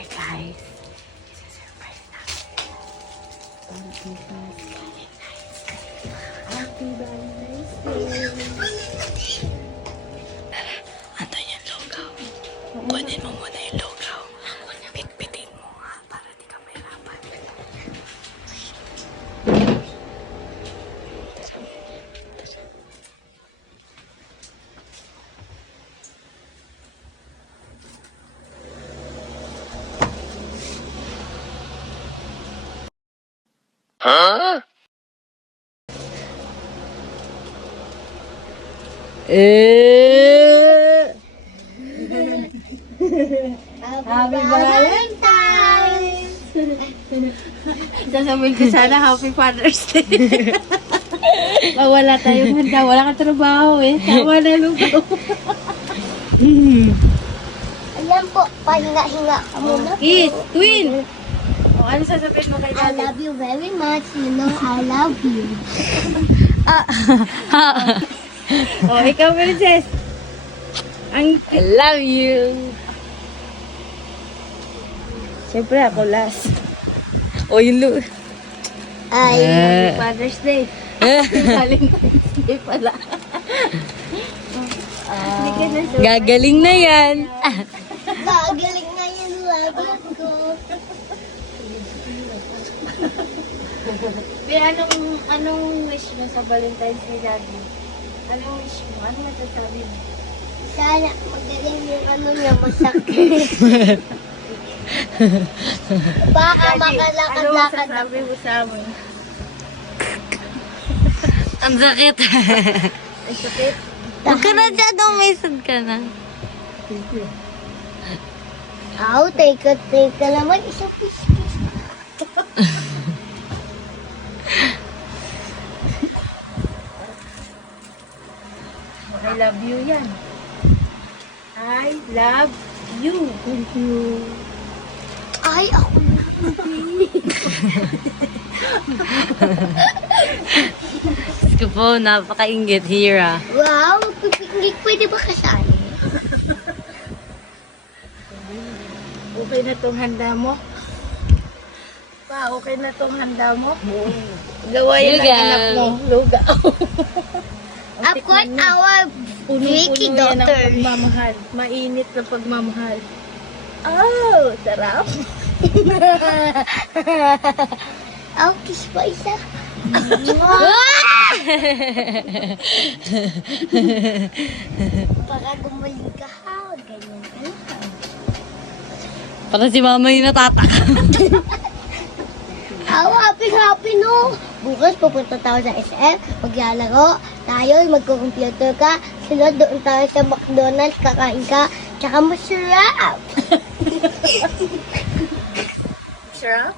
Hi guys. Isa-surprise natin. Happy Valentine's Day. Andan yung lugaw. Kunin mo muna yung lugaw. Pitpitin mo nga para di ka mahirapan. Huh? Happy Valentine's! Sasabihin ko sana Happy Father's Day. Wala tayong handa. Wala kang trabaho eh. Tama na lugaw. Ayan po, pahinga-hinga ka muna po. Kiss! Twin! O, ano sasabihin mo kay I Daddy? love you very much. You know I love you. O, ikaw, Princess. I love you. Siyempre, ako last. O, yung look. Ay, Happy Father's Day. Valentine's Day pala. Hindi ka na Gagaling na yan. gagaling na yung lagot ko. Anong wish mo sa Valentine's Day, Daddy? Anong wish mo? Ano masasabi mo? Sana magaling yung ano niya, masakit. Baka Ano makalakad-lakad ako. masasabi mo sa amin? Ang sakit. Ay, sakit. Huwag ka na dyan, umisad ka na. Aw, take naman. Isang piece. I love you yan. I love you. Thank you. Ay, ako na. Gusto po, napaka-inggit, Hira. Wow, pipiknik. Pwede ba kasali? Okay na tong handa mo? Pa, okay na tong handa mo? Gawa yan ang Lugaw. anak mo. Lugaw. Of course, our Vicky Punong-puno yan ang daughter. pagmamahal. Mainit na pagmamahal. Oh, sarap. Aw, kiss pa isa. Para gumaling ka ha. Ganyan ka lang. Para si mama yung natata. Aw, happy no. Bukas pupunta tayo sa SM. Maglalaro tayo. Magko-computer ka. Sunod doon tayo sa McDonald's. Kakain ka. Tsaka masarap. Sarap?